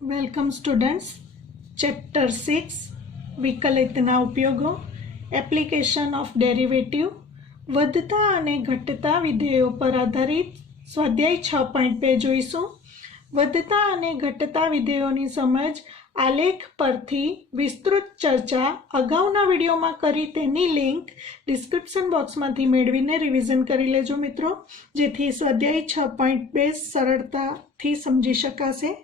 Welcome students. Chapter 6 विकलितना उपयोगों application of derivative વધતા અને ઘટતા વિધેયો પર આધારિત સ્વાધ્યાય 6.2 જોઈશું। વધતા અને ઘટતા વિધેયોની સમજ આલેખ પરથી વિસ્તૃત ચર્ચા અગાઉના વિડીયોમાં કરી, તેની લિંક ડિસ્ક્રિપ્શન બોક્સમાંથી મેળવીને રિવિઝન કરી લેજો મિત્રો, જેથી સ્વાધ્યાય 6.2 સરળતાથી સમજી શકાશે।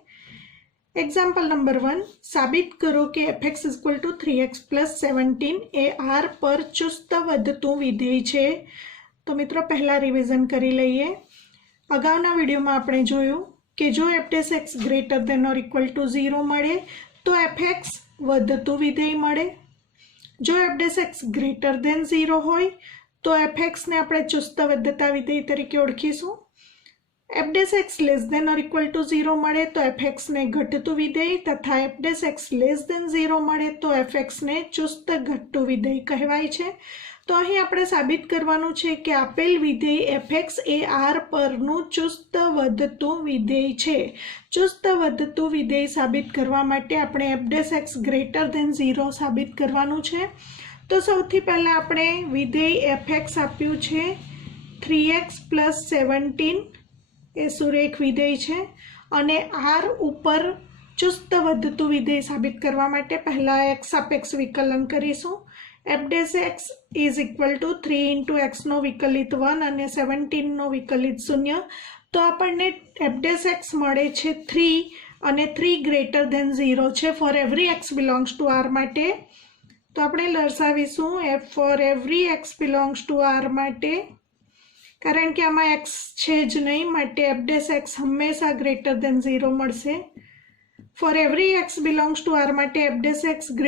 एग्जाम्पल नंबर 1, साबित करो कि f(x = 3x + 17) ए r पर चुस्त વધતું વિધેય છે। તો મિત્રો પહેલા રિવિઝન કરી લઈએ। અગાઉના વિડીયોમાં આપણે જોયું કે જો f(x) > 0 મળે તો f(x) વધતું વિધેય મળે। જો f(x) > 0 હોય તો f(x) ને આપણે ચુસ્ત વધતા વિધેય તરીકે ઓળખીશું। f(x) < > 0 મળે તો f(x) ને ઘટતું વિધેય તથા f(x) < 0 મળે તો f(x) ને ચુસ્ત ઘટતું વિધેય કહેવાય છે। તો અહીં આપણે સાબિત કરવાનું છે કે આપેલ વિધેય f(x) એ r પરનું ચુસ્ત વધતું વિધેય છે। ચુસ્ત વધતું વિધેય સાબિત કરવા માટે આપણે f(x) > 0 સાબિત કરવાનું છે। તો સૌથી પહેલા આપણે વિધેય f(x) આપ્યું છે 3x + 17 એ સુરેખ વિધેય છે અને r ઉપર ચુસ્ત વધતું વિધેય સાબિત કરવા માટે પહેલા x સાપેક્ષ વિકલન કરીશું। f(x) = 3 × x નો વિકલિત 1 અને 17 નો વિકલિત 0। તો આપણને f(x) મળે છે 3 અને 3 > 0 છે four every x belongs to r માટે। તો આપણે દર્શાવીશું f four every x belongs to r માટે, કારણ કે આમાં x છે જ નહીં, માટે f(x) હંમેશા > 0 મળશે। Four every x belongs to r માટે f(x) >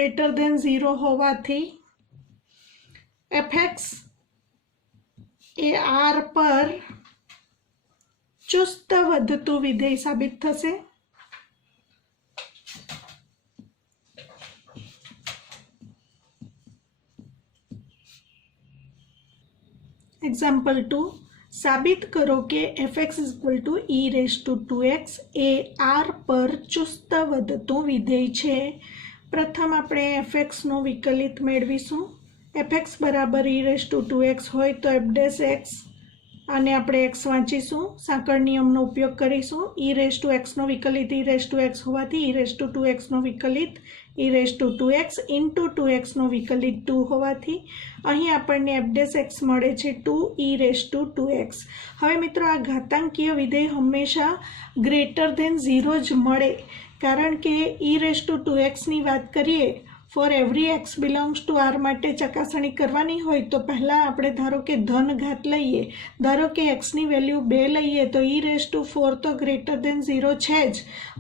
0 હોવાથી f(x) એ r પર ચુસ્ત વધતું વિધેય સાબિત થશે। एग्जाम्पल 2, साबित करो कि f(x) = e⁻²x એ r પર ચુસ્ત વધતું વિધેય છે। પ્રથમ આપણે f(x) નો વિકલિત મેળવીશું। f(x) = e⁻²x હોય તો f(x) અને આપણે x વાંચીશું, સાંકળ નિયમનો ઉપયોગ કરીશું। e⁻x નો વિકલિત e⁻x હોવાથી e⁻2x નો વિકલિત e⁻2x × 2x નો વિકલિત 2 હોવાથી અહીં આપણને f(x) મળે છે 2e⁻2x। હવે મિત્રો આ ઘાતાંકીય વિધેય હંમેશા > 0 જ મળે, કારણ કે e⁻2x ની વાત કરીએ four every x belongs to r માટે ચકાસણી કરવાની હોય તો પહેલાં આપણે ધારો કે ધન ઘાત લઈએ, ધારો કે x ની વેલ્યુ 2 લઈએ તો e⁻4 તો > 0 છે જ,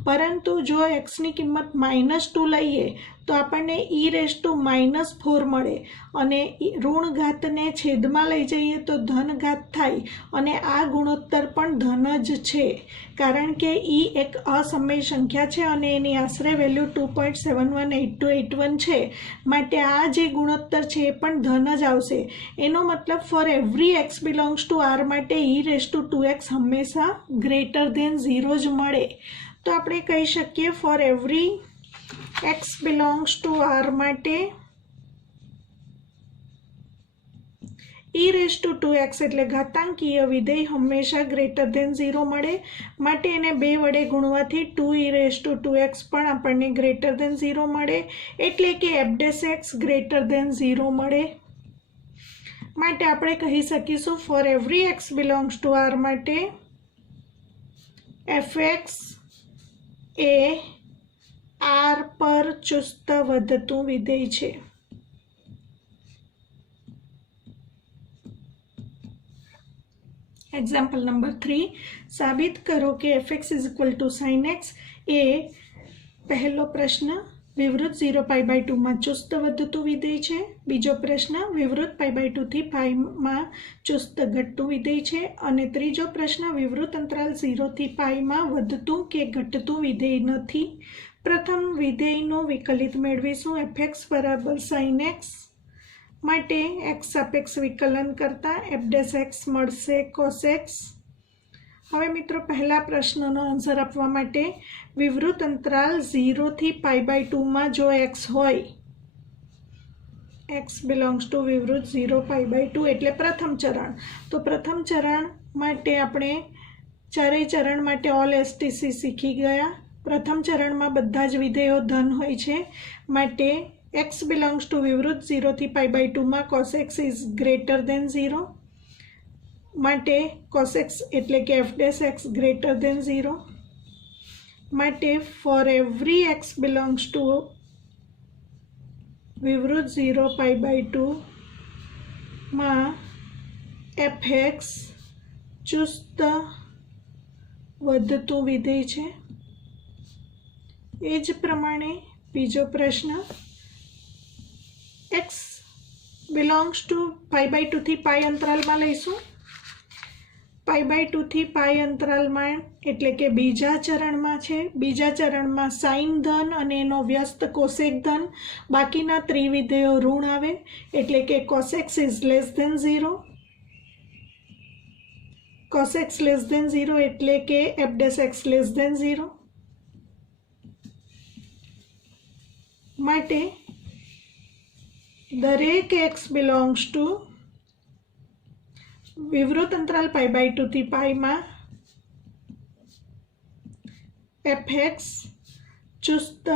પરંતુ જો x ની કિંમત -2 લઈએ તો આપણને e⁻4 મળે અને ઋણ ઘાતને છેદમાં લઈ જઈએ તો ધન ઘાત થાય અને આ ગુણોત્તર પણ ધન જ છે, કારણ કે e એક અસમય સંખ્યા છે અને એની આશરે વેલ્યુ 2.718281 છે, માટે આ જે ગુણોત્તર છે એ પણ ધન જ આવશે। એનો મતલબ four every x belongs to r માટે e⁻2x હંમેશા > 0 જ મળે। તો આપણે કહી શકીએ four every x belongs to r માટે e⁻2x એટલે ઘાતાંકીય વિધેય હંમેશા > 0 મળે, માટે એને 2 વડે ગુણવાથી 2e⁻2x પણ આપણને > 0 મળે, એટલે કે f(x) > 0 મળે। માટે આપણે કહી શકીશું four every x belongs to r માટે f(x) એ r પર ચુસ્ત વધતું વિધેય છે। एग्जाम्पल नंबर 3, साबित करो कि f(x) = sin x એ પહેલો પ્રશ્ન વિવૃત 0π/2 માં ચુસ્ત વધતું વિધેય છે। બીજો પ્રશ્ન વિવૃત π/2 થી π માં ચુસ્ત ઘટતું વિધેય છે અને ત્રીજો પ્રશ્ન વિવૃત અંતરાલ 0 થી π માં વધતું કે ઘટતું વિધેય નથી। પ્રથમ વિધેયનું વિકલિત મેળવીશું। f(x) = sin x માટે x સાપેક્ષ વિકલન કરતા f(x) મળશે cos x હવે મિત્રો પહેલા પ્રશ્નનો આન્સર આપવા માટે વિવૃત અંતરાલ 0 થી π/2 માં જો x હોય, x બિલોંગ્સ ટુ વિવૃત 0 π/2 એટલે પ્રથમ ચરણ. તો પ્રથમ ચરણ માટે આપણે ચારેય ચરણ માટે ઓલ એસટીસી શીખી ગયા. પ્રથમ ચરણમાં બધા જ વિધેયો ધન હોય છે, માટે x બિલોંગ્સ ટુ વિવૃત 0 થી π/2 માં cos x is greater than 0, માટે cos x એટલે કે f dash x greater than 0, માટે for every x belongs to વિવૃત 0 π/2 માં fx ચુસ્ત વધતું વિધેય છે. એ જ પ્રમાણે બીજો પ્રશ્ન, x બિલોંગ્સ ટુ π/2 થી π અંતરાલમાં લઈશું. π/2 થી π અંતરાલમાં એટલે કે બીજા ચરણમાં છે. બીજા ચરણમાં સાઇન ધન અને એનો વ્યસ્ત કોસેક ધન, બાકીના ત્રિવિધેયો ઋણ આવે એટલે કે cos x is less than 0, cos x less than 0 એટલે કે f dash x less than 0, માટે દરેક x બિલોંગ્સ ટુ વિવૃત અંતરાલ π/2 થી π માં fx ચુસ્ત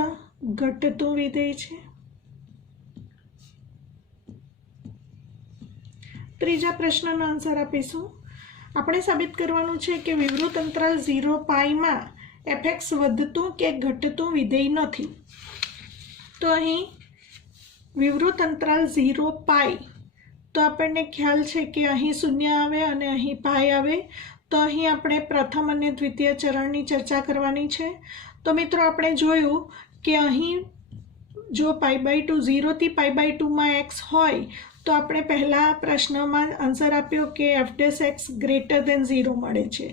ઘટતું વિધેય છે. ત્રીજા પ્રશ્નનો આન્સર આપીશું. આપણે સાબિત કરવાનું છે કે વિવૃત અંતરાલ 0 π માં fx વધતું કે ઘટતું વિધેય નથી. તો અહીં વિવૃત અંતરાલ 0 π, તો આપણને ખ્યાલ છે કે અહીં શૂન્ય આવે અને અહીં પાઈ આવે. તો અહીં આપણે પ્રથમ અને દ્વિતીય ચરણની ચર્ચા કરવાની છે. તો મિત્રો આપણે જોયું કે અહીં જો π/2 0 થી π/2 માં x હોય તો આપણે પહેલા પ્રશ્નમાં આન્સર આપ્યો કે f dash x greater than 0 મળે છે,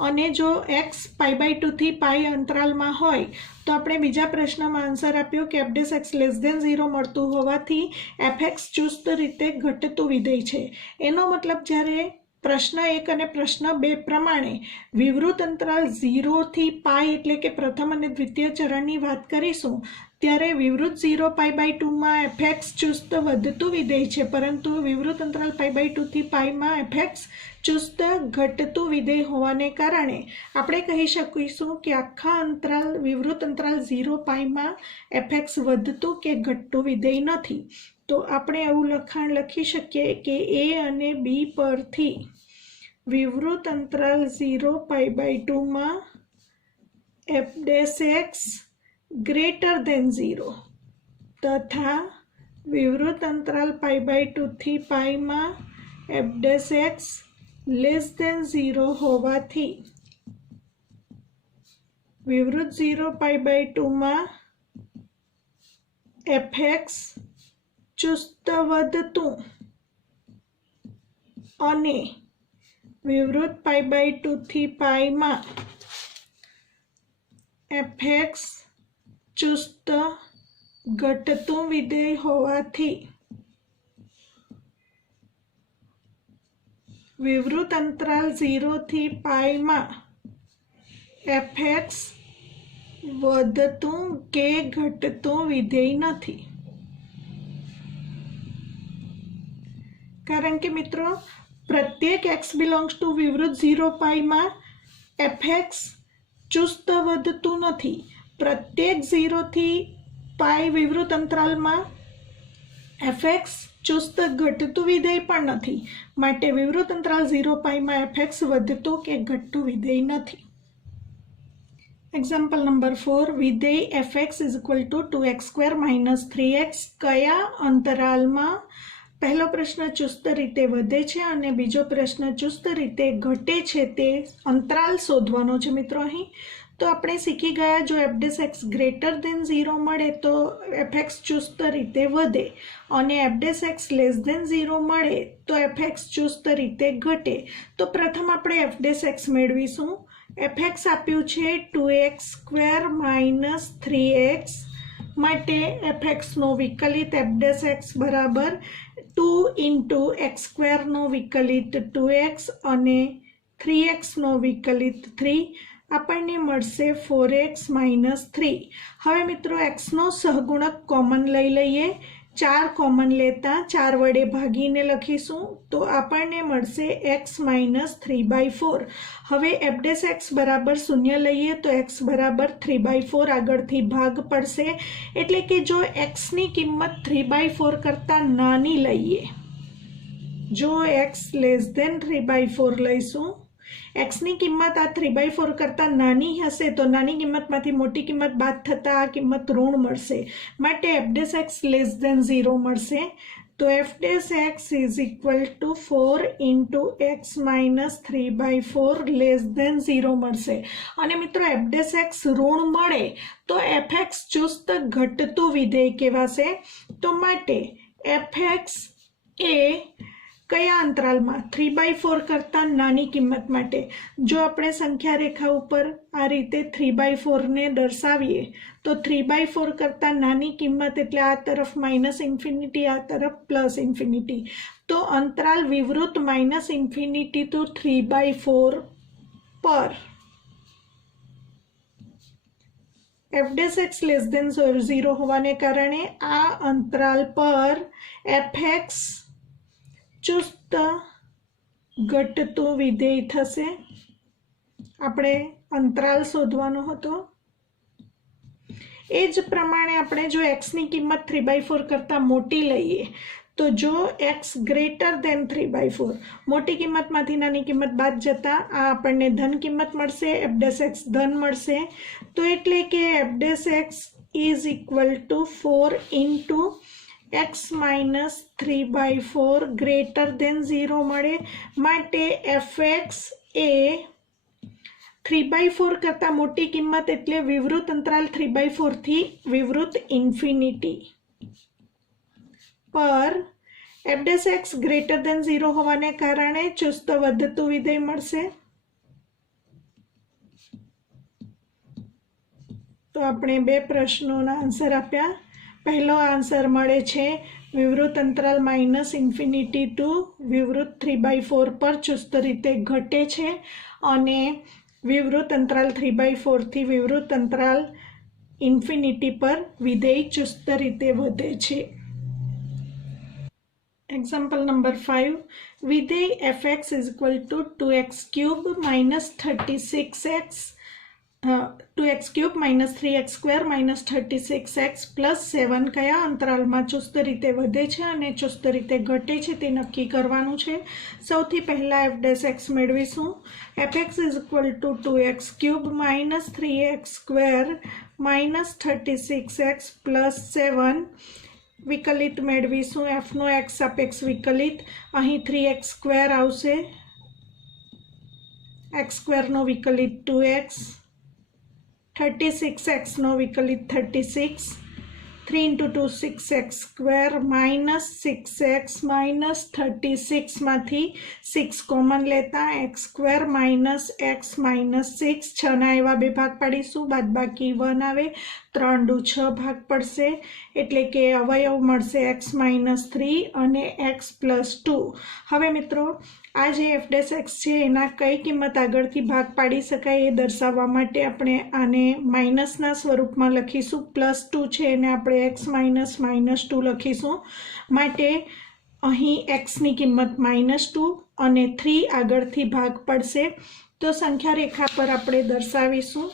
અને જો x π/2 થી π અંતરાલમાં હોય તો આપણે બીજા પ્રશ્નમાં આન્સર આપ્યો કે f dash x less than 0 મળતું હોવાથી fx ચુસ્ત રીતે ઘટતું વિધેય છે. એનો મતલબ જ્યારે પ્રશ્ન 1 અને પ્રશ્ન 2 પ્રમાણે વિવૃત અંતરાલ 0 થી π એટલે કે પ્રથમ અને દ્વિતીય ચરણની વાત કરીશું ત્યારે વિવૃત 0 π/2 માં fx ચુસ્ત વધતું વિધેય છે, પરંતુ વિવૃત અંતરાલ π/2 થી π માં fx ચુસ્ત ઘટતું વિધેય હોવાને કારણે આપણે કહી શકીશું કે આખા અંતરાલ વિવૃત અંતરાલ 0 π માં fx વધતું કે ઘટતું વિધેય નથી. તો આપણે એવું લખાણ લખી શકીએ કે a અને b પરથી વિવૃત અંતરાલ 0 π/2 માં f dash x greater than 0 તથા વિવૃત અંતરાલ π/2 થી π માં f dash x less than 0 હોવાથી વિવૃત 0 π/2 માં fx ચુસ્ત વધતું અને વિવૃત π/2 થી π માં fx ચુસ્ત ઘટતું વિધેય હોવાથી વિવૃત અંતરાલ 0 થી π માં fx વધતું કે ઘટતું વિધેય નથી. કારણ કે મિત્રો પ્રત્યેક x બિલોંગ્સ ટુ વિવૃત 0 π માં fx ચુસ્ત વધતું નથી. પ્રત્યેક 0 થી π વિવૃત અંતરાલમાં fx ચુસ્ત ઘટતું વિધેય પણ નથી, માટે વિવૃત અંતરાલ 0 π માં fx વધતું કે ઘટતું વિધેય નથી. એક્ઝામ્પલ નંબર 4, વિધેય fx is equal two 2x² - 3x કયા અંતરાલમાં? પહેલો પ્રશ્ન ચુસ્ત રીતે વધે છે અને બીજો પ્રશ્ન ચુસ્ત રીતે ઘટે છે તે અંતરાલ શોધવાનો છે મિત્રો. અહીં તો આપણે શીખી ગયા જો f dash x greater than 0 મળે તો fx ચુસ્ત રીતે વધે અને f dash x less than 0 મળે તો fx ચુસ્ત રીતે ઘટે. તો પ્રથમ આપણે f ડેશ x મેળવીશું. fx આપ્યું છે 2x² - 3x, માટે fx નો વિકલિત f ડેશ x બરાબર 2 × x² નો વિકલિત 2x અને 3x નો વિકલિત 3 આપણને મળશે 4x - 3। હવે મિત્રો x નો સહગુણક કોમન લઈ લઈએ, 4 કોમન લેતા 4 વડે ભાગીને લખીશું તો આપણને મળશે x - 3/4। હવે f' બરાબર 0 લઈએ તો x બરાબર 3/4 આગળથી ભાગ પડશે, એટલે કે જો x ની કિંમત 3/4 કરતાં નાની લઈએ, જો x < 3/4 લઈશું, x ની કિંમત આ 3/4 કરતાં નાની હશે તો નાની કિંમતમાંથી મોટી કિંમત બાદ થતાં આ કિંમત ઋણ મળશે, માટે f' < 0 મળશે। તો f' = 4 × x - 3/4 < 0 મળશે। અને મિત્રો f' ઋણ મળે તો fx ચુસ્ત ઘટતું વિધેય કહેવાશે। તો માટે fx એ કયા અંતરાલમાં 3/4 કરતાં નાની કિંમત માટે, જો આપણે સંખ્યા રેખા ઉપર આ રીતે 3/4 ને દર્શાવીએ તો 3/4 કરતાં નાની કિંમત એટલે આ તરફ -∞ આ તરફ +∞, તો અંતરાલ વિવૃત -∞ to 3/4 પર f' < 0 હોવાને કારણે આ અંતરાલ પર fx ચુસ્ત ઘટતું વિધેય થશે। આપણે અંતરાલ શોધવાનો હતો, એ જ પ્રમાણે આપણે જો x ની કિંમત 3/4 કરતાં મોટી લઈએ તો જો x > 3/4, મોટી કિંમતમાંથી નાની કિંમત બાદ જતાં આ આપણને ધન કિંમત મળશે, f' ધન મળશે, તો એટલે કે f' = 4 × x - 3/4 < 0 મળે, માટે fx એ 3/4 કરતાં મોટી કિંમત એટલે વિવૃત અંતરાલ 3/4 થી વિવૃત ઇન્ફિનિટી પર f' < 0 હોવાને કારણે ચુસ્ત વધતું વિધેય મળશે। તો આપણે બે પ્રશ્નોના આન્સર આપ્યા। પહેલો આન્સર મળે છે વિવૃત અંતરાલ -∞ to વિવૃત 3/4 પર ચુસ્ત રીતે ઘટે છે, અને વિવૃત અંતરાલ 3/4 થી વિવૃત અંતરાલ ઇન્ફિનિટી પર વિધેય ચુસ્ત રીતે વધે છે। એક્ઝામ્પલ નંબર 5, વિધેય fx = 2x³ - 36x 2x³ - 3x² - 36x + 7 કયા અંતરાલમાં ચુસ્ત રીતે વધે છે અને ચુસ્ત રીતે ઘટે છે તે નક્કી કરવાનું છે। સૌથી પહેલાં f' મેળવીશું। fx = 2x³ - 3x² - 36x + 7 વિકલિત મેળવીશું। f નો x સાપેક્ષ વિકલિત, અહીં 3x² આવશે, x² નો વિકલિત 2x, 36x નો વિકલિત 36, 3 × 2 6x² - 6x - 36 માંથી 6 કોમન લેતા x² - x - 6, 6 ના એવા બે ભાગ પાડીશું, બાદબાકી 1 આવે, 3 × 2 6 ભાગ પડશે, એટલે કે અવયવ મળશે x - 3 અને x + 2। હવે મિત્રો આ જે f' છે એના કઈ કિંમત આગળથી ભાગ પાડી શકાય એ દર્શાવવા માટે આપણે આને માઇનસના સ્વરૂપમાં લખીશું, +2 છે એને આપણે x - -2 લખીશું, માટે અહીં x ની કિંમત -2 અને 3 આગળથી ભાગ પડશે, તો સંખ્યા રેખા પર આપણે દર્શાવીશું।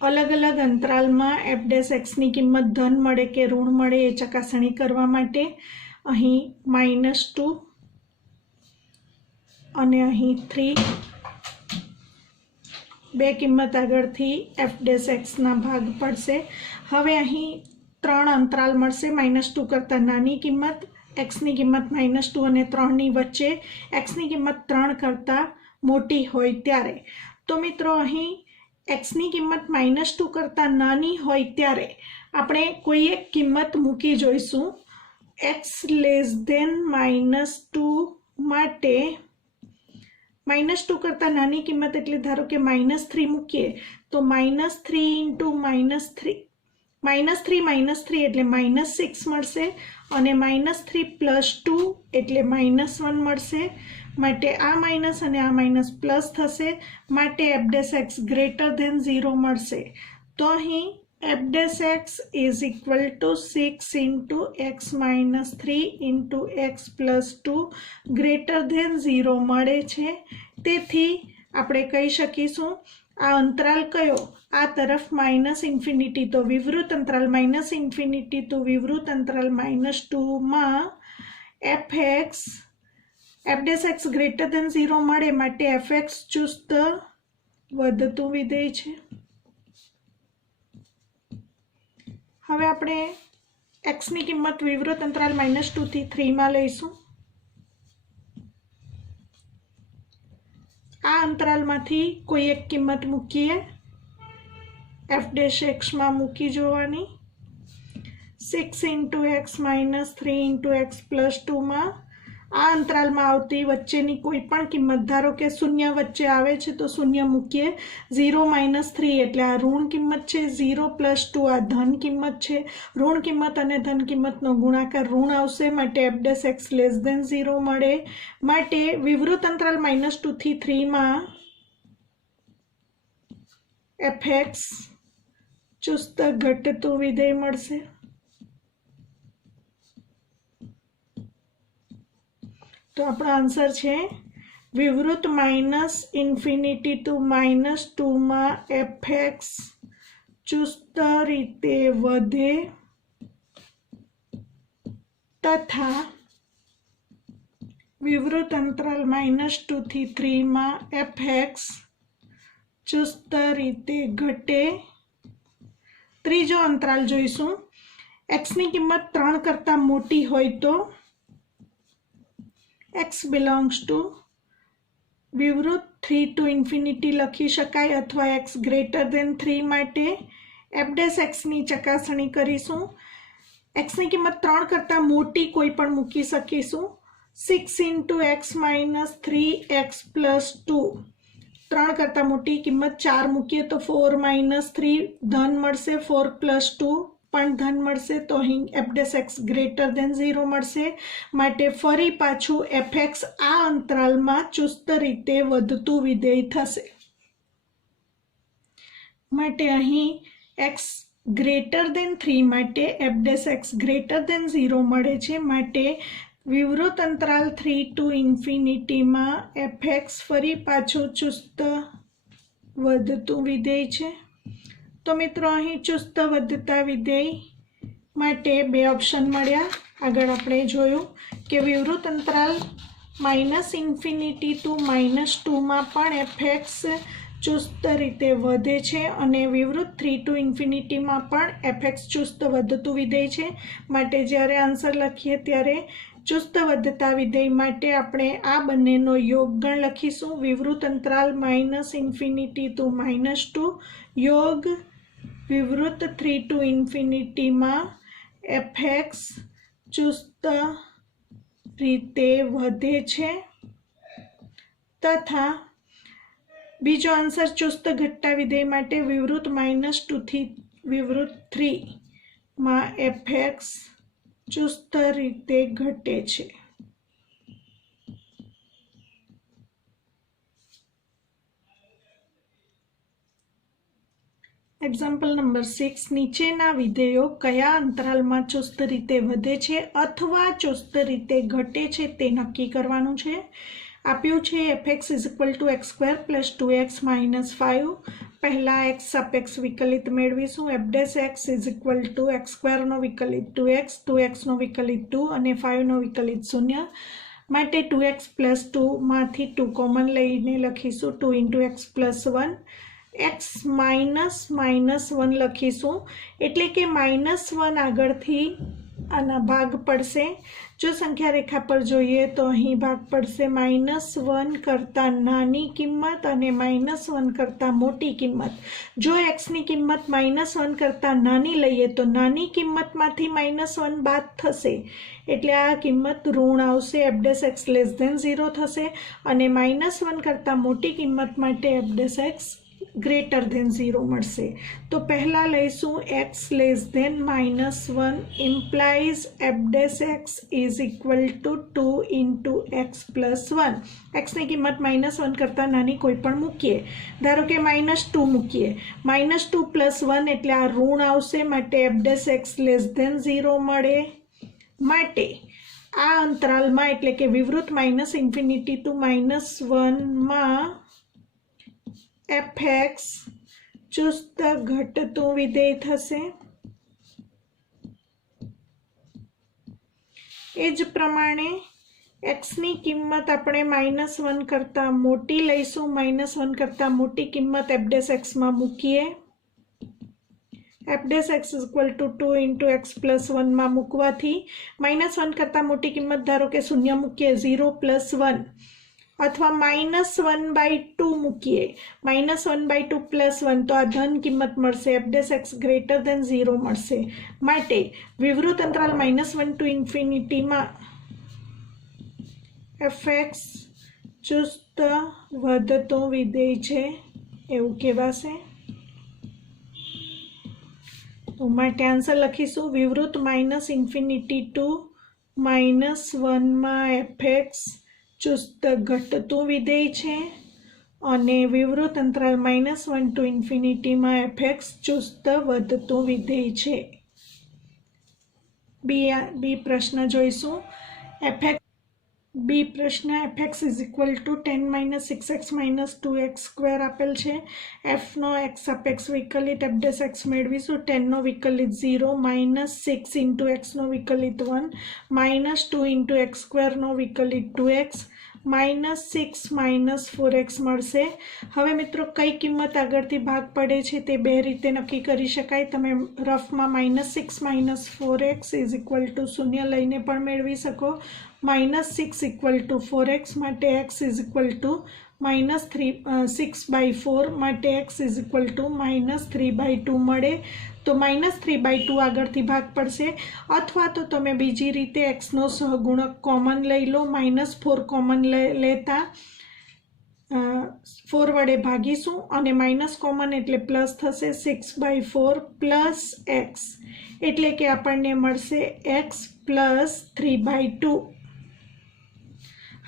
અલગ અલગ અંતરાલમાં f' ની કિંમત ધન મળે કે ઋણ મળે એ ચકાસણી કરવા માટે અહીં -2 અને અહીં 3 બે કિંમત આગળથી f' ના ભાગ પડશે। હવે અહીં 3 અંતરાલ મળશે, -2 કરતાં નાની કિંમત, x ની કિંમત -2 અને 3 ની વચ્ચે, x ની કિંમત 3 કરતાં મોટી હોય ત્યારે। તો મિત્રો અહીં x ની કિંમત -2 કરતાં નાની હોય ત્યારે આપણે કોઈ એક કિંમત મૂકી જોઈશું। x < -2 માટે -2 કરતાં નાની કિંમત એટલે ધારો કે -3 મૂકીએ તો -3 એટલે -6 મળશે, અને -3 + 2 એટલે -1 મળશે, માટે આ માઇનસ અને આ માઇનસ પ્લસ થશે, માટે f dash x greater than 0 મળશે. તો અહીં f dash x is equal to 6 into x minus 3 into x plus 2 greater than 0 મળે છે. તેથી આપણે કહી શકીશું આ અંતરાલ કયો? આ તરફ માઇનસ ઇન્ફિનિટી, તો વિવૃત અંતરાલ માઇનસ ઇન્ફિનિટી તો વિવૃત અંતરાલ -2માં f dash x greater than 0 મળે, માટે એફ એક્સ ચુસ્ત વધતું વિધેય છે. હવે આપણે એક્સની કિંમત વિવૃત અંતરાલ -2 થી 3માં લઈશું. આ અંતરાલમાંથી કોઈ એક કિંમત મૂકીએ, એફ ડેશ એક્સમાં મૂકી જોવાની. 6 into x minus 3 into x plus 2માં આ અંતરાલમાં આવતી વચ્ચેની કોઈ પણ કિંમત, ધારો કે 0 વચ્ચે આવે છે તો 0 મૂકીએ. 0 - 3 એટલે આ ઋણ કિંમત છે, 0 + 2 આ ધન કિંમત છે. ઋણ કિંમત અને ધન કિંમતનો ગુણાકાર ઋણ આવશે, માટે f dash x less than 0 મળે. માટે વિવૃત અંતરાલ -2 થી 3માં એફ એક્સ ચુસ્ત ઘટતું વિધેય મળશે. તો આપણો આન્સર છે વિવૃત -ઇન્ફિનિટી ટુ -2માં એફ એક્સ ચુસ્ત રીતે વધે તથા વિવૃત અંતરાલ -2 થી 3માં એફ એક્સ ચુસ્ત રીતે ઘટે. ત્રીજો અંતરાલ જોઈશું. એક્સની કિંમત 3 કરતાં મોટી હોય તો x belongs to વિવૃત 3 to infinity લખી શકાય, અથવા x ગ્રેટર ધેન 3 માટે એફ ડેશ એક્સની ચકાસણી કરીશું. એક્સની કિંમત 3 કરતાં મોટી કોઈ પણ મૂકી શકીશું. 6 into x minus 3x plus 2, 3 કરતાં મોટી કિંમત 4 મૂકીએ તો 4 - 3 ધન મળશે, 4 + 2 પણ ધન મળશે, તો અહીં f dash x greater than 0 મળશે. માટે ફરી પાછું એફ એક્સ આ અંતરાલમાં ચુસ્ત રીતે વધતું વિધેય થશે. માટે અહીં એક્સ ગ્રેટર ધેન 3 માટે f dash x greater than 0 મળે છે. માટે વિવૃત અંતરાલ 3 ટુ ઇન્ફિનિટીમાં એફ એક્સ ફરી પાછું ચુસ્ત વધતું વિધેય છે. તો મિત્રો અહીં ચુસ્ત વધતા વિધેય માટે બે ઓપ્શન મળ્યા. આગળ આપણે જોયું કે વિવૃત અંતરાલ -ઇન્ફિનિટી ટુ -2માં પણ એફ એક્સ ચુસ્ત રીતે વધે છે, અને વિવૃત 3 ટુ ઇન્ફિનિટીમાં પણ એફ એક્સ ચુસ્ત વધતું વિધેય છે. માટે જ્યારે આન્સર લખીએ ત્યારે ચુસ્ત વધતા વિધેય માટે આપણે આ બંનેનો યોગગણ લખીશું. વિવૃત અંતરાલ -ઇન્ફિનિટી ટુ -2 યોગ વિવૃત 3 ટુ ઇન્ફિનિટીમાં એફ એક્સ ચુસ્ત રીતે વધે છે, તથા બીજો આન્સર ચુસ્ત ઘટતા વિધેય માટે વિવૃત -2 થી વિવૃત 3માં એફ એક્સ ચુસ્ત રીતે ઘટે છે. Example number 6. નીચેના વિધેયો કયા અંતરાલમાં ચુસ્ત રીતે વધે છે અથવા ચુસ્ત રીતે ઘટે છે તે નક્કી કરવાનું છે. આપ્યું છે fx = x² + 2x - 5. પહેલા x સાપેક્ષ વિકલિત મેળવીશું. f ' x = x² નો વિકલિત 2x, 2x નો વિકલિત 2 અને 5 નો વિકલિત 0. માટે 2x + 2 માંથી 2 કોમન લઈને લખીશું 2 × x + 1. x -1 લખીશું, એટલે કે -1 આગળથી આના ભાગ પડશે. જો સંખ્યા રેખા પર જોઈએ તો અહીં ભાગ પડશે -1 કરતાં નાની કિંમત અને -1 કરતાં મોટી કિંમત. જો xની કિંમત -1 કરતાં નાની લઈએ તો નાની કિંમતમાંથી -1 બાદ થશે, એટલે આ કિંમત ઋણ આવશે. f ' x <0 થશે, અને -1 કરતાં મોટી કિંમત માટે f ' x ग्रेटर देन 0 મળશે। તો પહેલા લઈશું x less than -1 implies f dash x is equal to 2 into x plus 1। x ની કિંમત -1 કરતાં નાની કોઈ પણ મૂકીએ, ધારો કે -2 મૂકીએ, -2 પ્લસ 1 એટલે આ ઋણ આવશે, માટે f dash x less than 0 મળે। માટે આ અંતરાલમાં એટલે કે વિવૃત -∞ ટુ -1 માં fx ચુસ્ત ઘટતું વિધેય થશે। એ જ પ્રમાણે x ની કિંમત આપણે -1 કરતાં મોટી લઈશું, -1 કરતાં મોટી કિંમત f ડેશ x માં મૂકીએ। f dash x is equal to 2 into x plus 1 માં મૂકવાથી -1 કરતાં મોટી કિંમત ધારો કે 0 મૂકીએ, 0 પ્લસ 1 અથવા -1/2 મૂકીએ, -1/2 પ્લસ 1 તો આ ધન કિંમત મળશે, f dash x greater than 0 મળશે। માટે વિવૃત અંતરાલ -1 ટુ ઇન્ફિનિટીમાં fx ચુસ્ત વધતું વિધેય છે એવું કહેવાશે। તો માટે આન્સર લખીશું વિવૃત -∞ ટુ -1 માં fx ચુસ્ત ઘટતું વિધેય છે અને વિવૃત અંતરાલ -1 ટુ ઇન્ફિનિટીમાં fx ચુસ્ત વધતું વિધેય છે। બી પ્રશ્ન જોઈશું। બી પ્રશ્ન fx is equal two 10 - 6x - 2x square આપેલ છે। f નો x સાપેક્ષ વિકલિત f ડેશ x મેળવીશું। 10 નો વિકલિત 0, -6 ઇન્ટુ x નો વિકલિત 1, -2 ઇન્ટુ x સ્ક્વેર નો વિકલિત 2x, -6 - 4x મળશે। હવે મિત્રો કઈ કિંમત આગળથી ભાગ પડે છે તે બે રીતે નક્કી કરી શકાય। તમે રફમાં -6 - 4x ઇઝ ઇક્વલ ટુ 0 લઈને પણ મેળવી શકો। -6 ઇક્વલ ટુ 4x માટે x ઇઝ ઇક્વલ ટુ -6/4 માટે x ઇઝ ઇક્વલ ટુ -3/2 મળે। તો -3/2 આગળથી ભાગ પડશે, અથવા તો તમે બીજી રીતે x નો સહગુણક કોમન લઈ લો, -4 કોમન લેતા 4 વડે ભાગીશું અને માઇનસ કોમન એટલે પ્લસ થશે, 6/4 પ્લસ x એટલે કે આપણને મળશે x પ્લસ 3/2।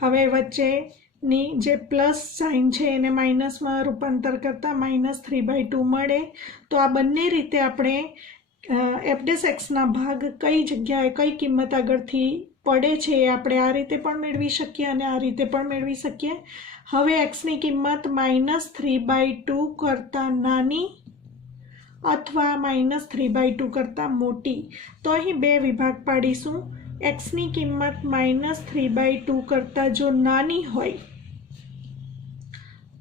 હવે વચ્ચેની જે પ્લસ સાઇન છે એને માઇનસમાં રૂપાંતર કરતાં -3/2 મળે। તો આ બંને રીતે આપણે f ડેશ એક્સના ભાગ કઈ જગ્યાએ કઈ કિંમત આગળથી પડે છે એ આપણે આ રીતે પણ મેળવી શકીએ અને આ રીતે પણ મેળવી શકીએ। હવે એક્સની કિંમત -3/2 કરતાં નાની અથવા -3/2 કરતાં મોટી, તો અહીં બે વિભાગ પાડીશું। એક્સની કિંમત -3/2 કરતાં જો નાની હોય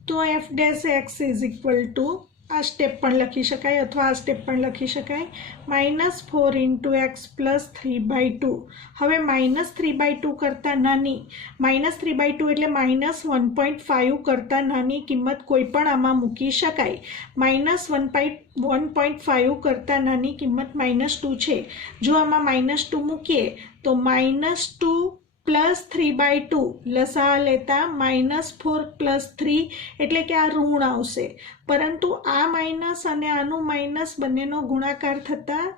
તો f dash x is equal two આ સ્ટેપ પણ લખી શકાય અથવા આ સ્ટેપ પણ લખી શકાય, -4 ઇન્ટુ એક્સ પ્લસ 3/2। હવે -3/2 કરતાં નાની, -3/2 એટલે -1.5 કરતાં નાની કિંમત કોઈ પણ આમાં મૂકી શકાય। -1.5 કરતાં નાની કિંમત -2 છે, જો આમાં -2 મૂકીએ તો -2 પ્લસ 3/2 લસા લેતા -4 પ્લસ 3 એટલે કે આ ઋણ આવશે, પરંતુ આ માઇનસ અને આનું માઇનસ બંનેનો ગુણાકાર થતાં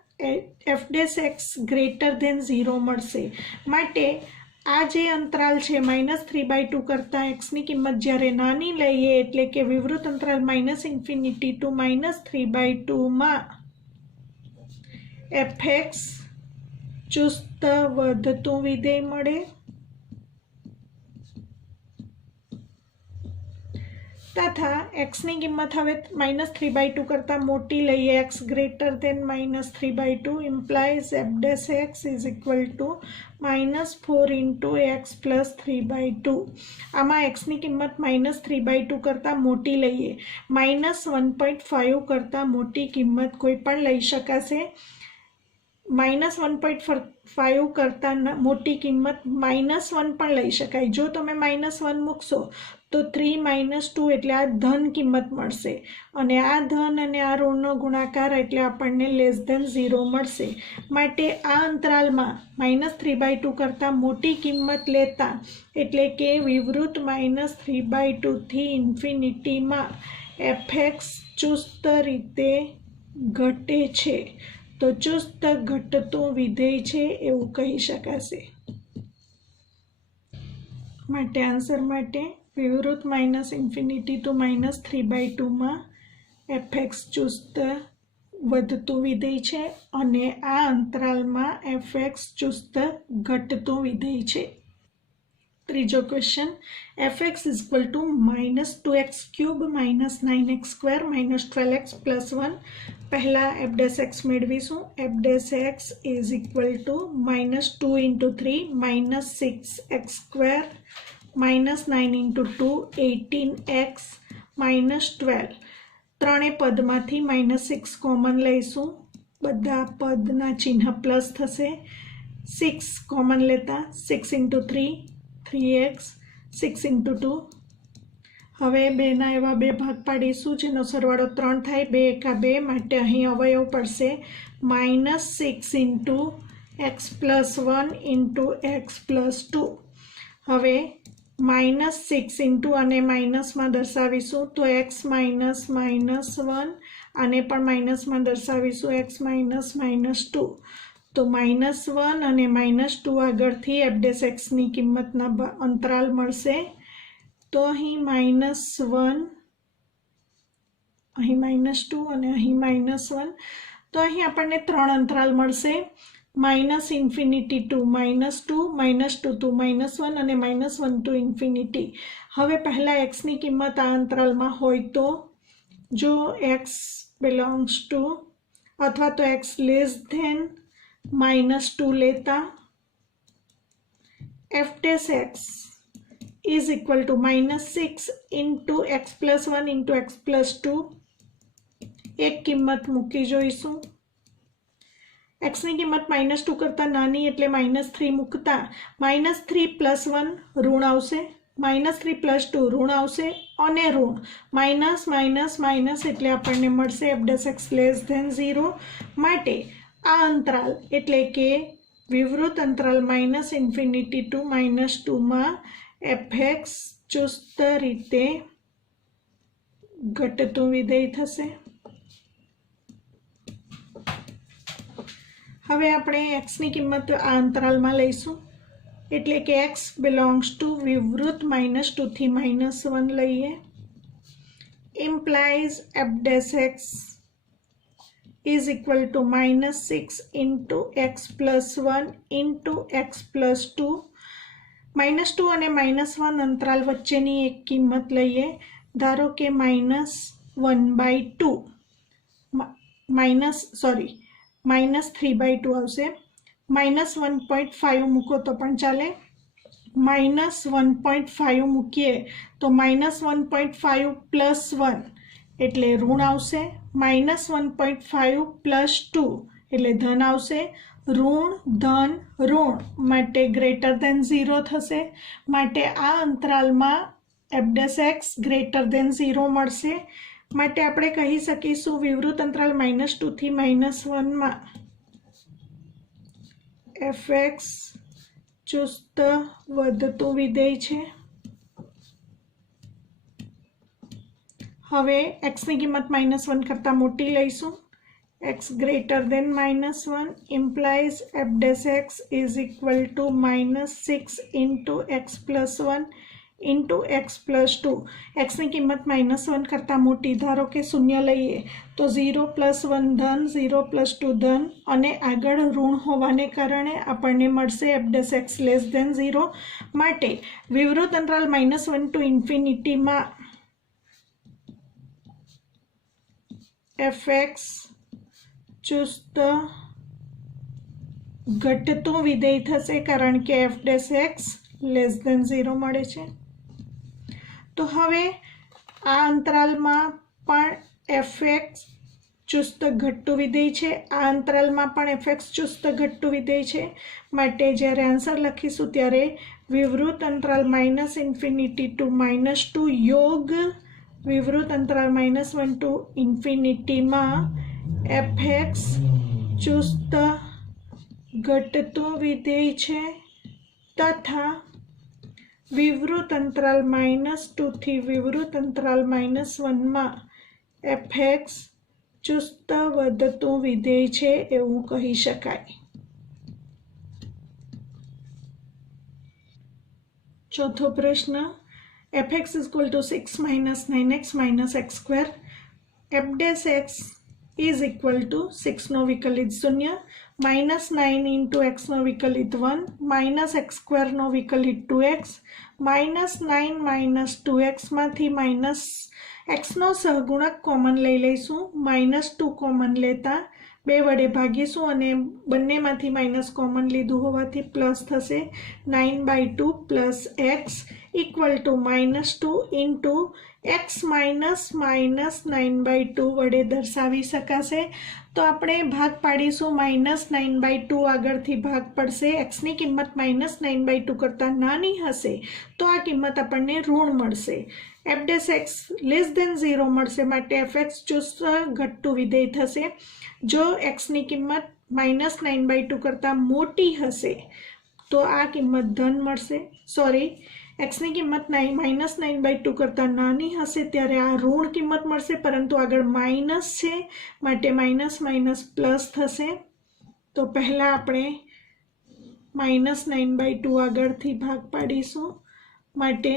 f dash x greater than 0 મળશે। માટે આ જે અંતરાલ છે -3/2 કરતાં એક્સની કિંમત જ્યારે નાની લઈએ એટલે કે વિવૃત અંતરાલ -∞ ટુ -3/2 માં fx ચુસ્ત વધતું વિધેય મળે। તથા એક્સની કિંમત હવે -3/2 કરતાં મોટી લઈએ, x greater then -3/2 implies f dash x is equal two -4 into x plus 3/2। આમાં એક્સની કિંમત -3/2 કરતાં મોટી લઈએ, -1.5 કરતાં મોટી કિંમત કોઈ પણ લઈ શકાશે। -1.5 કરતાં મોટી કિંમત -1 પણ લઈ શકાય। જો તમે -1 મૂકશો તો 3 - 2 એટલે આ ધન કિંમત મળશે અને આ ધન અને આ ઋણનો ગુણાકાર એટલે આપણને <0 મળશે। માટે આ અંતરાલમાં -3/2 કરતાં મોટી કિંમત લેતા એટલે કે વિવૃત -3/2 થી ઇન્ફિનિટીમાં fx ચુસ્ત રીતે ઘટે છે તો ચુસ્ત ઘટતું વિધેય છે એવું કહી શકાશે. માટે આન્સર માટે વિવૃત -ઇન્ફિનિટી ટુ -3/2 માં fx ચુસ્ત વધતું વિધેય છે અને આ અંતરાલમાં fx ચુસ્ત ઘટતું વિધેય છે. ત્રીજો question, fx = -2x³ -9x² -12x + 1. પહેલા f'x મેળવીશું. f'x = -2 × 3 -6x² -9 × 2 18x -12. ત્રણેય પદમાંથી -6 કોમન લઈશું. બધા પદના ચિહ્ન પ્લસ થશે. 6 કોમન લેતા 6 × 3 3x 6 × 2. હવે બેના એવા બે ભાગ પાડીશું જેનો સરવાળો 3 થાય. 2 એકા 2 માટે અહીં અવયવ પડશે -6 × x + 1 × x + 2. હવે -6 અને માઇનસમાં દર્શાવીશું તો x - -1 આને પણ માઇનસમાં દર્શાવીશું x - -2. તો -1 અને -2 આગળથી f'xની કિંમતના અંતરાલ મળશે. તો અહીં -1 અહીં -2 અને અહીં -1. તો અહીં આપણને 3 અંતરાલ મળશે. -ઇન્ફિનિટી ટુ -2 -2 to -1 અને -1 to ઇન્ફિનિટી. હવે પહેલાં xની કિંમત આ અંતરાલમાં હોય તો જો x બિલોંગ્સ ટુ અથવા તો x <-2 લેતા f'x is equal to -6 × x + 1 × x + 2. એક કિંમત મૂકી જોઈશું. xની કિંમત -2 કરતાં નાની એટલે -3 મૂકતા -3 + 1 ઋણ આવશે, -3 + 2 ઋણ આવશે અને ઋણ માઇનસ એટલે આપણને મળશે f'x <0. માટે આ અંતરાલ એટલે કે વિવૃત અંતરાલ -ઇન્ફિનિટી ટુ -2 માં fx ચુસ્ત રીતે ઘટતું વિધેય થશે. હવે આપણે xની કિંમત આ અંતરાલમાં લઈશું એટલે કે x બિલોંગ્સ ટુ વિવૃત -2 થી -1 લઈએ. Implies f'x is equal to -6 × x + 1 × x + 2. -2 અને -1 અંતરાલ વચ્ચેની એક કિંમત લઈએ. ધારો કે -1/2 -3/2 આવશે. -1.5 મૂકો તો પણ ચાલે. -1.5 મૂકીએ તો -1.5 + 1 એટલે ઋણ આવશે. -1.5 + 2 એટલે ધન આવશે. ઋણ ધન ઋણ માટે >0 થશે. માટે આ અંતરાલમાં f'x <0 મળશે. માટે આપણે કહી શકીશું વિવૃત અંતરાલ -2 થી -1 માં fx ચુસ્ત વધતું વિધેય છે. હવે xની કિંમત -1 કરતાં મોટી લઈશું. x <-1 implies f'x is equal to -6 × x + 1 × x + 2. xની કિંમત -1 કરતાં મોટી ધારો કે 0 લઈએ તો 0 + 1 ધન 0 + 2 ધન અને આગળ ઋણ હોવાને કારણે આપણને મળશે f'x <0. માટે વિવૃત અંતરાલ -1 to ઇન્ફિનિટીમાં fx ચુસ્ત ઘટતું વિધેય થશે કારણ કે f'x <0 મળે છે. તો હવે આ અંતરાલમાં પણ fx ચુસ્ત ઘટતું વિધેય છે. આ અંતરાલમાં પણ fx ચુસ્ત ઘટતું વિધેય છે. માટે જ્યારે આન્સર લખીશું ત્યારે વિવૃત અંતરાલ -ઇન્ફિનિટી ટુ -2 યોગ વિવૃત અંતરાલ -1 to ઇન્ફિનિટીમાં fx ચુસ્ત ઘટતું વિધેય છે તથા વિવૃત અંતરાલ -2 થી વિવૃત અંતરાલ -1 માં fx ચુસ્ત વધતું વિધેય છે એવું કહી શકાય। ચોથો પ્રશ્ન, fx = 6 - 9x - x square, f dash x is equal to 6 નો વિકલિત 0, -9 × x નો વિકલિત 1, -x સ્ક્વેર નો વિકલિત 2x, -9 - 2x માંથી -x નો સહગુણક કોમન લઈ લઈશું, -2 કોમન લેતા 2 વડે ભાગીશું અને બંનેમાંથી માઇનસ કોમન લીધું હોવાથી પ્લસ થશે, 9/2 plus x equal to -2 into x minus -9/2 વડે દર્શાવી શકાશે। તો આપણે ભાગ પાડીશું, -9/2 આગળથી ભાગ પડશે, xની કિંમત -9/2 કરતાં નાની હશે તો આ કિંમત આપણને ઋણ મળશે। f ડેશ x <0 મળશે, માટે fx ચુસ્ત ઘટતું વિધેય થશે। જો xની કિંમત -9/2 કરતાં મોટી હશે તો આ કિંમત ધન મળશે, xની કિંમત -9/2 કરતાં નાની હશે ત્યારે આ ઋણ કિંમત મળશે, પરંતુ આગળ માઇનસ છે માટે માઇનસ માઇનસ પ્લસ થશે। તો પહેલાં આપણે -9/2 આગળથી ભાગ પાડીશું, માટે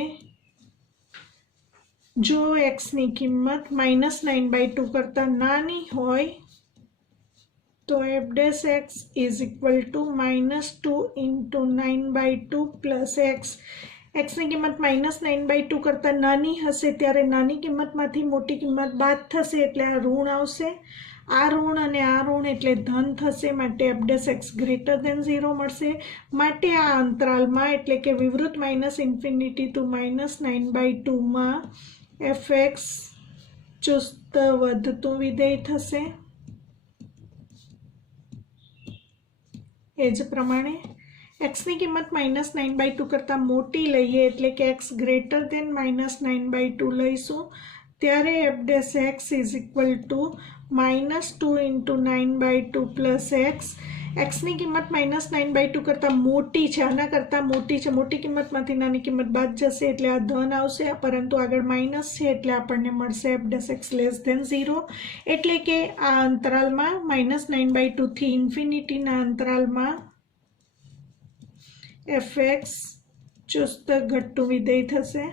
જો xની કિંમત -9/2 કરતાં નાની હોય તો f dash x is equal to -2 × 9/2 plus xની કિંમત -9/2 કરતાં નાની હશે ત્યારે નાની કિંમતમાંથી મોટી કિંમત બાદ થશે એટલે આ ઋણ આવશે, આ ઋણ અને આ ઋણ એટલે ધન થશે, માટે f ડેશ x <0 મળશે। માટે આ અંતરાલમાં એટલે કે વિવૃત -∞ to -9/2 માં fx ચુસ્ત વધતું વિધેય થશે। એ જ પ્રમાણે xની કિંમત -9/2 કરતાં મોટી લઈએ એટલે કે x <−9/2 લઈશું ત્યારે f dash x is equal to -2 × 9/2 plus xની કિંમત -9/2 કરતાં મોટી છે, આના કરતાં મોટી છે, મોટી કિંમતમાંથી નાની કિંમત બાદ જશે એટલે આ ધન આવશે, પરંતુ આગળ માઇનસ છે એટલે આપણને મળશે f ડેશ x <0, એટલે કે આ અંતરાલમાં -9/2 થી ઇન્ફિનિટીના અંતરાલમાં fx ચુસ્ત ઘટતું વિધેય થશે।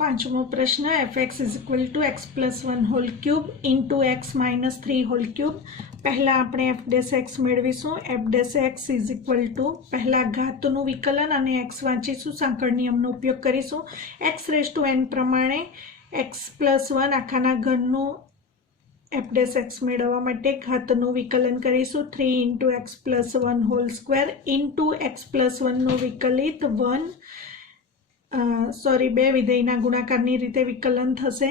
પાંચમો પ્રશ્ન, fx = x + 1 whole cube into x - 3 whole cube. પહેલાં આપણે f ડેશ x મેળવીશું, f dash x is equal to પહેલાં ઘાતનું વિકલન અને x વાંચીશું, સાંકળ નિયમનો ઉપયોગ કરીશું, x⁻n પ્રમાણે x + 1 આખાના ઘનનું f ડેશ x મેળવવા માટે ઘાતનું વિકલન કરીશું, 3 × x + 1 whole square into x + 1 નો વિકલિત 2 વિધેયના ગુણાકારની રીતે વિકલન થશે।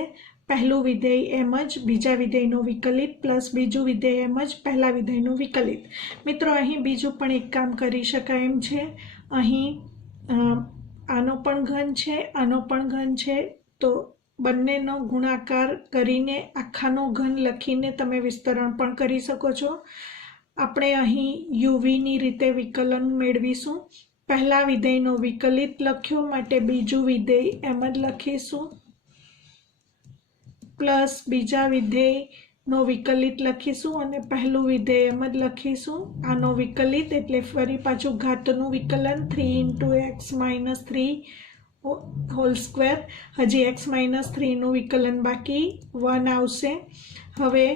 પહેલું વિધેય એમ જ બીજા વિધેયનો વિકલિત પ્લસ બીજું વિધેય એમ જ પહેલા વિધેયનું વિકલિત। મિત્રો અહીં બીજું પણ એક કામ કરી શકાય એમ છે, અહીં આનો પણ ઘન છે, આનો પણ ઘન છે, તો બંનેનો ગુણાકાર કરીને આખાનો ઘન લખીને તમે વિસ્તરણ પણ કરી શકો છો। આપણે અહીં યુવીની રીતે વિકલન મેળવીશું, પહેલા વિધેયનો વિકલિત લખ્યો માટે બીજું વિધેય એમ જ લખીશું, પ્લસ બીજા વિધેયનો વિકલિત લખીશું અને પહેલું વિધેય એમ જ લખીશું, આનો વિકલિત એટલે ફરી પાછું ઘાતનું વિકલન 3 × x - 3 હોલ સ્ક્વેર, હજી x - 3 નું વિકલન બાકી 1 આવશે। હવે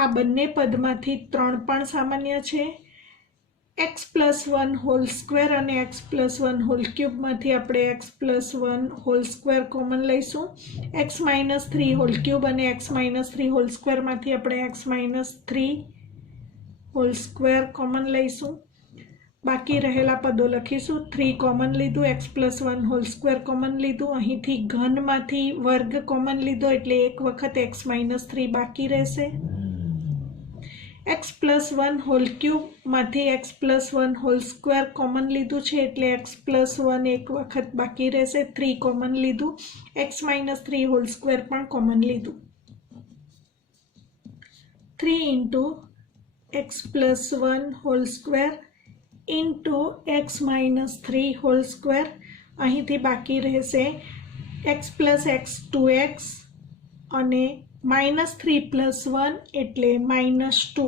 આ બંને પદમાંથી 3 પણ સામાન્ય છે, x + 1 હોલ સ્ક્વેર અને x + 1 હોલ ક્યુબમાંથી આપણે x + 1 હોલ સ્ક્વેર કોમન લઈશું, x - 3 હોલ ક્યુબ અને x - 3 હોલ સ્ક્વેરમાંથી આપણે x - 3 હોલ સ્ક્વેર કોમન લઈશું, બાકી રહેલા પદો લખીશું, 3 કોમન લીધું, x + 1 હોલ સ્ક્વેર કોમન લીધું, અહીંથી ઘનમાંથી વર્ગ કોમન લીધો એટલે એક વખત x - 3 બાકી રહેશે, x + 1 હોલ ક્યુબમાંથી x + 1 હોલ સ્ક્વેર કોમન લીધું છે એટલે x + 1 એક વખત બાકી રહેશે, 3 કોમન લીધું, x - 3 હોલ સ્ક્વેર પણ કોમન લીધું, 3 × x + 1 whole square into x minus 3 whole square. અહીંથી બાકી રહેશે એક્સ પ્લસ એક્સ 2x અને -3 + 1 એટલે -2.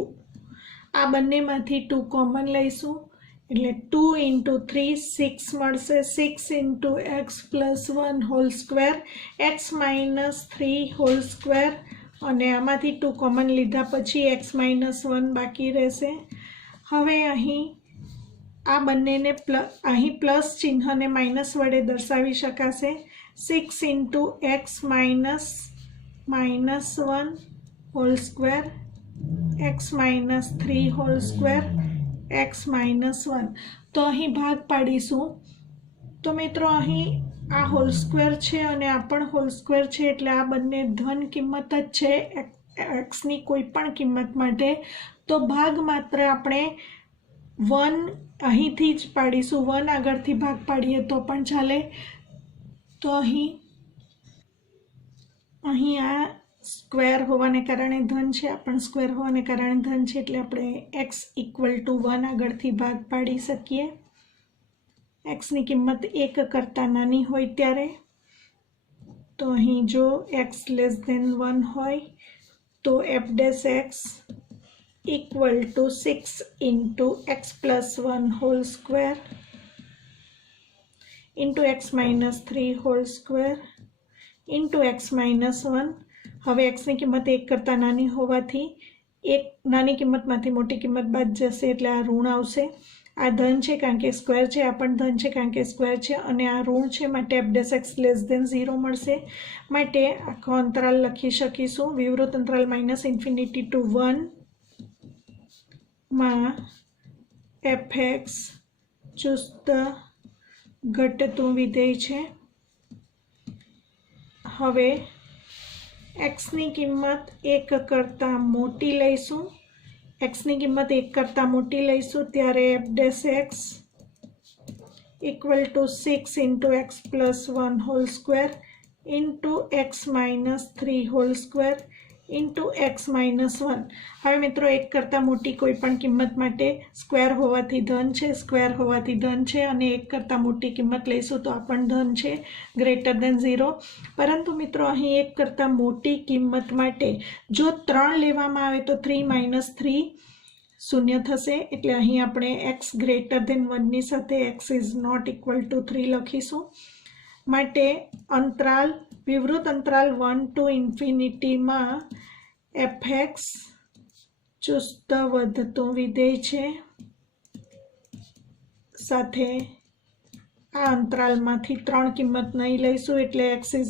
આ બંનેમાંથી 2 કોમન લઈશું એટલે 2 × 3 6 મળશે. 6 × x + 1 whole square, x minus 3 whole square, અને આમાંથી 2 કોમન લીધા પછી x - 1 બાકી રહેશે. હવે અહીં આ બંનેને અહીં પ્લસ ચિહ્નને માઇનસ વડે દર્શાવી શકાશે. 6 × x - 1 whole square, x - 3 whole square, x - 1. તો અહીં ભાગ પાડીશું. તો મિત્રો અહીં આ હોલ સ્ક્વેર છે અને આ પણ હોલ સ્ક્વેર છે એટલે આ બંને ધન કિંમત જ છે એક્સની કોઈ પણ કિંમત માટે. તો ભાગ માત્ર આપણે 1 અહીંથી જ પાડીશું. 1 આગળથી ભાગ પાડીએ તો પણ ચાલે. તો અહીં આ સ્ક્વેર હોવાને કારણે ધન છે, આ પણ સ્ક્વેર હોવાને કારણે ધન છે એટલે આપણે x = 1 આગળથી ભાગ પાડી શકીએ. એક્સની કિંમત 1 કરતાં નાની હોય ત્યારે. તો અહીં જો x <1 હોય તો f' = 6 × x + 1 whole square × x - 3 whole square × x - 1. હવે xની કિંમત 1 કરતાં નાની હોવાથી એક નાની કિંમતમાંથી મોટી કિંમત બાદ જશે એટલે આ ઋણ આવશે. આ ધન છે કારણ કે સ્ક્વેર છે, આ પણ ધન છે કારણ કે સ્ક્વેર છે, અને આ ઋણ છે માટે f' <0 મળશે. માટે આખો અંતરાલ લખી શકીશું. વિવૃત અંતરાલ -∞ to 1 માં fx ચુસ્ત ઘટતું વિધેય છે. હવે xની કિંમત 1 કરતાં મોટી લઈશું. xની કિંમત 1 કરતાં મોટી લઈશું ત્યારે f' = 6 × x + 1 whole square × x - 3 whole square × x - 1. હવે મિત્રો 1 કરતાં મોટી કોઈ પણ કિંમત માટે સ્ક્વેર હોવાથી ધન છે, સ્ક્વેર હોવાથી ધન છે, અને 1 કરતાં મોટી કિંમત લઈશું તો આ પણ ધન છે <0. પરંતુ મિત્રો અહીં 1 કરતાં મોટી કિંમત માટે જો 3 લેવામાં આવે તો 3 - 3 શૂન્ય થશે. એટલે અહીં આપણે x <1 ની સાથે x ≠ 3 લખીશું. માટે અંતરાલ વિવૃત અંતરાલ 1 to ∞ માં fx ચુસ્ત વધતું વિધેય છે. સાથે આ અંતરાલમાંથી 3 કિંમત નહીં લઈશું એટલે x ≠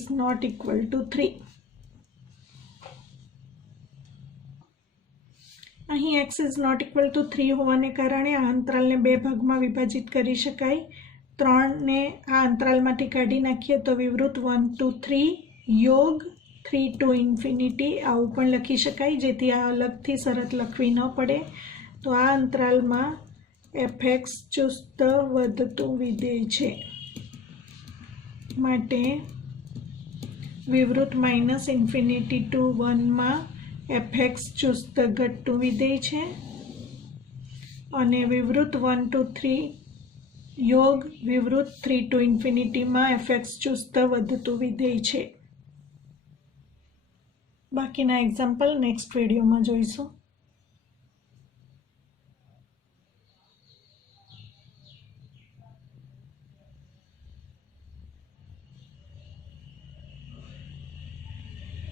3. અહીં x ≠ 3 હોવાને કારણે આ અંતરાલને 2 ભાગમાં વિભાજિત કરી શકાય. 3ને આ અંતરાલમાંથી કાઢી નાખીએ તો વિવૃત 1 to 3 યોગ 3 to ∞ આવું પણ લખી શકાય, જેથી આ અલગથી શરત લખવી ન પડે. તો આ અંતરાલમાં fx ચુસ્ત વધતું વિધેય છે. માટે વિવૃત -∞ to 1 માં fx ચુસ્ત ઘટતું વિધેય છે અને વિવૃત 1 to 3 યોગ વિવૃત 3 to ∞ માં fx ચુસ્ત વધતું વિધેય છે. બાકીના એક્ઝામ્પલ નેક્સ્ટ વિડીયોમાં જોઈશું.